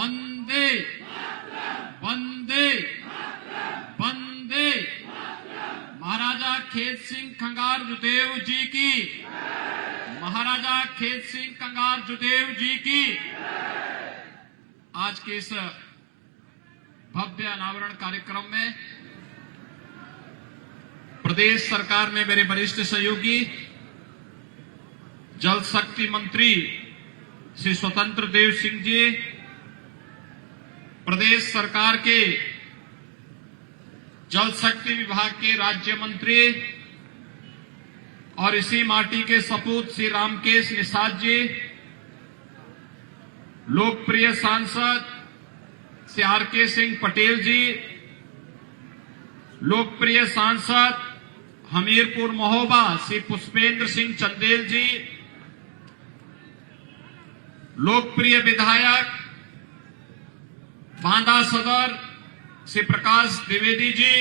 वंदे वंदे वंदे महाराजा खेत सिंह खंगार जुदेव जी की, महाराजा खेत सिंह खंगार जुदेव जी की। आज के इस भव्य अनावरण कार्यक्रम में प्रदेश सरकार में मेरे वरिष्ठ सहयोगी जल शक्ति मंत्री श्री स्वतंत्र देव सिंह जी, प्रदेश सरकार के जल शक्ति विभाग के राज्य मंत्री और इसी माटी के सपूत श्री रामकेश निषाद जी, लोकप्रिय सांसद श्री आर.के. सिंह पटेल जी, लोकप्रिय सांसद हमीरपुर महोबा श्री पुष्पेंद्र सिंह चंदेल जी, लोकप्रिय विधायक बांदा सदर श्री प्रकाश द्विवेदी जी,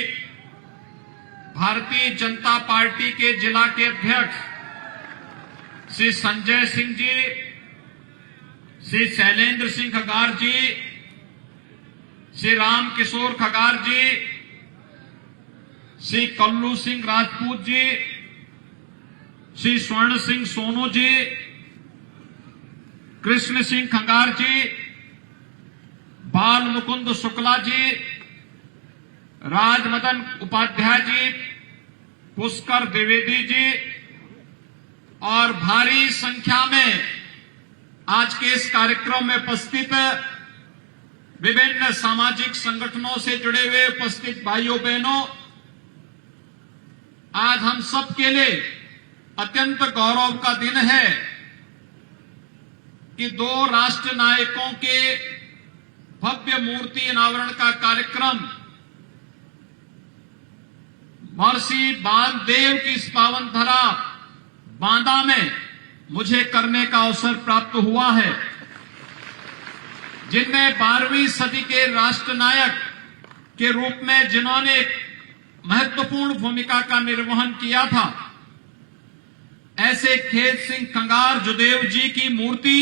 भारतीय जनता पार्टी के जिला के अध्यक्ष श्री संजय सिंह जी, श्री शैलेंद्र सिंह खगार जी, श्री राम किशोर खगार जी, श्री कल्लू सिंह राजपूत जी, श्री स्वर्ण सिंह सोनू जी, कृष्ण सिंह खंगार जी, बाल मुकुंद शुक्ला जी, राजमदन उपाध्याय जी, पुष्कर द्विवेदी जी और भारी संख्या में आज के इस कार्यक्रम में उपस्थित विभिन्न सामाजिक संगठनों से जुड़े हुए उपस्थित भाइयों बहनों, आज हम सब के लिए अत्यंत गौरव का दिन है कि दो राष्ट्र नायकों के भव्य मूर्ति अनावरण का कार्यक्रम महर्षि बालदेव की इस पावन धरा बांदा में मुझे करने का अवसर प्राप्त हुआ है, जिनमें 12वीं सदी के राष्ट्र नायक के रूप में जिन्होंने महत्वपूर्ण भूमिका का निर्वहन किया था, ऐसे खेत सिंह खंगार जुदेव जी की मूर्ति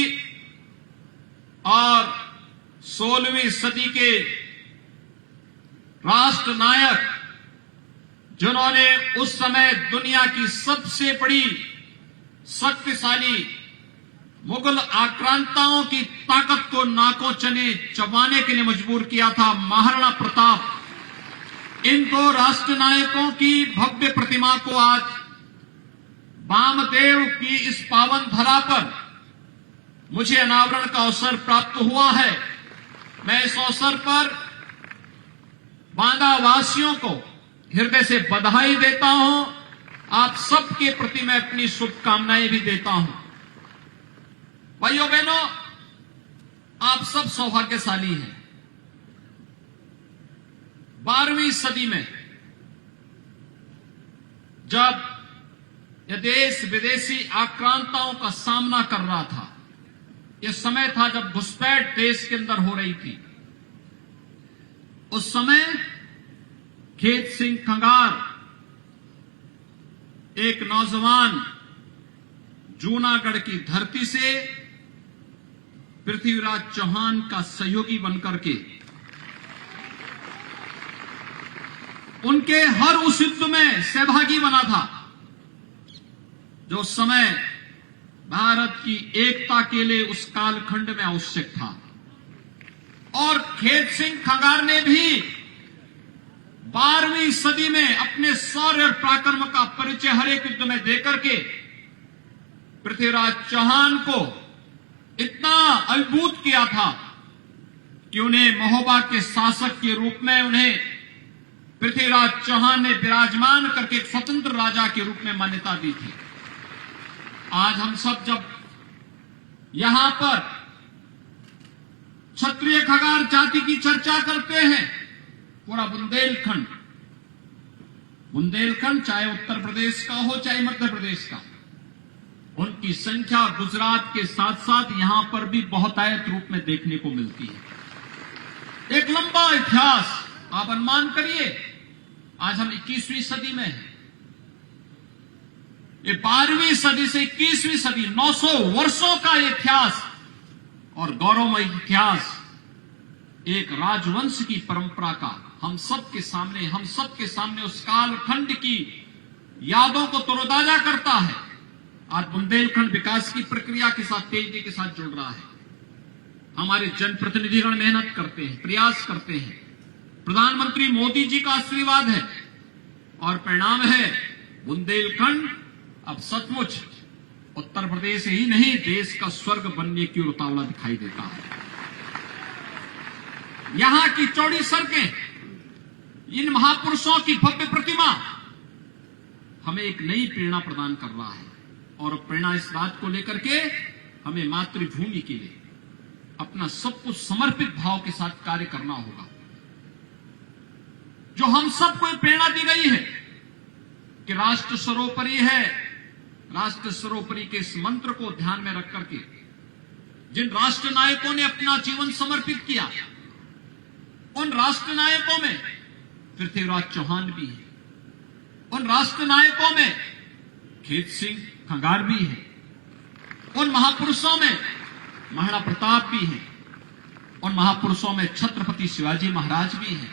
और 16वीं सदी के राष्ट्र नायक जिन्होंने उस समय दुनिया की सबसे बड़ी शक्तिशाली मुगल आक्रांताओं की ताकत को नाकों चने चबाने के लिए मजबूर किया था, महाराणा प्रताप। इन दो राष्ट्र नायकों की भव्य प्रतिमा को आज वामदेव की इस पावन धरा पर मुझे अनावरण का अवसर प्राप्त हुआ है। मैं इस अवसर पर बांदा वासियों को हृदय से बधाई देता हूं, आप सबके प्रति मैं अपनी शुभकामनाएं भी देता हूं। भाइयों बहनों, आप सब सौभाग्यशाली हैं। 12वीं सदी में जब यह देश विदेशी आक्रांताओं का सामना कर रहा था, यह समय था जब घुसपैठ देश के अंदर हो रही थी, उस समय खेत सिंह खंगार एक नौजवान जूनागढ़ की धरती से पृथ्वीराज चौहान का सहयोगी बनकर के उनके हर उस युद्ध में सहभागी बना था जो उस समय भारत की एकता के लिए उस कालखंड में आवश्यक था। और खेत सिंह खंगार ने भी 12वीं सदी में अपने शौर्य और पराक्रम का परिचय हर एक युद्ध में देकर के पृथ्वीराज चौहान को इतना अभिभूत किया था कि उन्हें महोबा के शासक के रूप में उन्हें पृथ्वीराज चौहान ने विराजमान करके एक स्वतंत्र राजा के रूप में मान्यता दी थी। आज हम सब जब यहां पर क्षत्रिय खंगार जाति की चर्चा करते हैं, पूरा बुंदेलखंड चाहे उत्तर प्रदेश का हो चाहे मध्य प्रदेश का, उनकी संख्या गुजरात के साथ साथ यहां पर भी बहुतायत रूप में देखने को मिलती है। एक लंबा इतिहास, आप अनुमान करिए, आज हम 21वीं सदी में हैं। ये 12वीं सदी से 21वीं सदी 900 वर्षों का इतिहास और गौरवमय इतिहास एक राजवंश की परंपरा का हम सबके सामने उस कालखंड की यादों को तरोताजा करता है। आज बुंदेलखंड विकास की प्रक्रिया के साथ तेजी के साथ जुड़ रहा है। हमारे जनप्रतिनिधिगण मेहनत करते हैं, प्रयास करते हैं। प्रधानमंत्री मोदी जी का आशीर्वाद है और परिणाम है बुंदेलखंड अब सचमुच उत्तर प्रदेश ही नहीं देश का स्वर्ग बनने की ओर उतावला दिखाई देता है। यहां की चौड़ी सड़कें, इन महापुरुषों की भव्य प्रतिमा हमें एक नई प्रेरणा प्रदान कर रहा है और प्रेरणा इस बात को लेकर के हमें मातृभूमि के लिए अपना सब कुछ समर्पित भाव के साथ कार्य करना होगा। जो हम सबको प्रेरणा दी गई है कि राष्ट्र सर्वोपरि है, राष्ट्र सर्वोपरि के इस मंत्र को ध्यान में रख करके जिन राष्ट्र नायकों ने अपना जीवन समर्पित किया, उन राष्ट्र नायकों में पृथ्वीराज चौहान भी है, उन राष्ट्र नायकों में खेत सिंह खंगार भी है, उन महापुरुषों में महाराणा प्रताप भी है, उन महापुरुषों में छत्रपति शिवाजी महाराज भी है,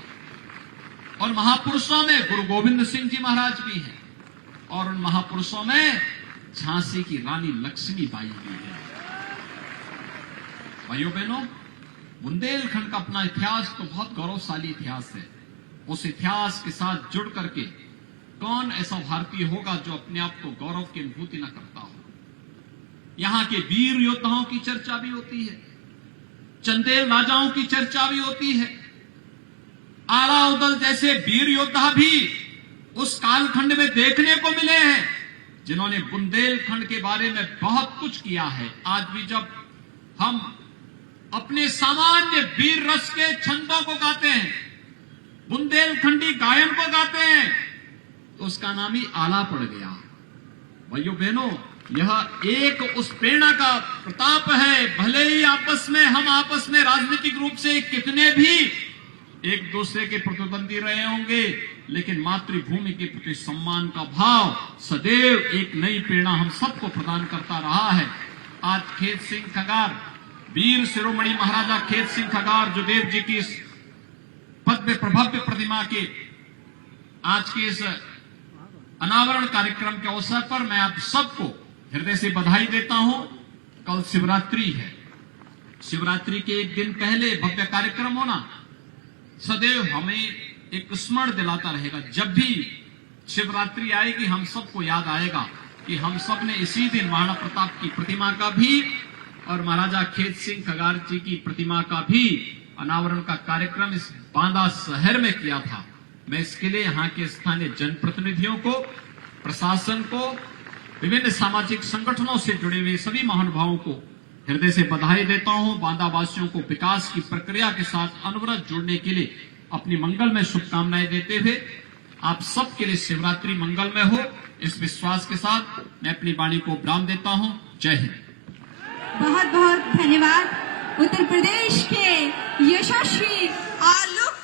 और महापुरुषों में गुरु गोविंद सिंह जी महाराज भी है, और उन महापुरुषों में झांसी की रानी लक्ष्मीबाई भी है। भाइयों बहनों, बुंदेलखंड का अपना इतिहास तो बहुत गौरवशाली इतिहास है। उस इतिहास के साथ जुड़ करके कौन ऐसा भारतीय होगा जो अपने आप को गौरव की अनुभूति न करता हो। यहां के वीर योद्धाओं की चर्चा भी होती है, चंदेल राजाओं की चर्चा भी होती है। आला उदल जैसे वीर योद्धा भी उस कालखंड में देखने को मिले हैं जिन्होंने बुंदेलखंड के बारे में बहुत कुछ किया है। आज भी जब हम अपने सामान्य वीर रस के छंदों को गाते हैं, बुंदेलखंडी गायन को गाते हैं, तो उसका नाम ही आला पड़ गया। भाइयों बहनों, यह एक उस प्रेरणा का प्रताप है। भले ही हम आपस में राजनीतिक रूप से कितने भी एक दूसरे के प्रतिद्वंदी रहे होंगे, लेकिन मातृभूमि के प्रति सम्मान का भाव सदैव एक नई प्रेरणा हम सबको प्रदान करता रहा है। आज खेत सिंह खंगार, वीर शिरोमणि महाराजा खेत सिंह खंगार जोदेव जी की इस भव्य प्रभव्य प्रतिमा के आज के इस अनावरण कार्यक्रम के अवसर पर मैं आप सबको हृदय से बधाई देता हूं। कल शिवरात्रि है। शिवरात्रि के एक दिन पहले भव्य कार्यक्रम होना सदैव हमें एक स्मरण दिलाता रहेगा। जब भी शिवरात्रि आएगी हम सबको याद आएगा कि हम सब ने इसी दिन महाराणा प्रताप की प्रतिमा का भी और महाराजा खेत सिंह खंगार जी की प्रतिमा का भी अनावरण का कार्यक्रम इस बांदा शहर में किया था। मैं इसके लिए यहाँ के स्थानीय जनप्रतिनिधियों को, प्रशासन को, विभिन्न सामाजिक संगठनों से जुड़े हुए सभी महानुभावों को हृदय से बधाई देता हूं। बांदा वासियों को विकास की प्रक्रिया के साथ अनवरत जुड़ने के लिए अपनी मंगलमय शुभकामनाएं देते हुए आप सबके लिए शिवरात्रि मंगलमय हो, इस विश्वास के साथ मैं अपनी वाणी को विराम देता हूं। जय हिंद। बहुत बहुत धन्यवाद। उत्तर प्रदेश के यशस्वी आलोक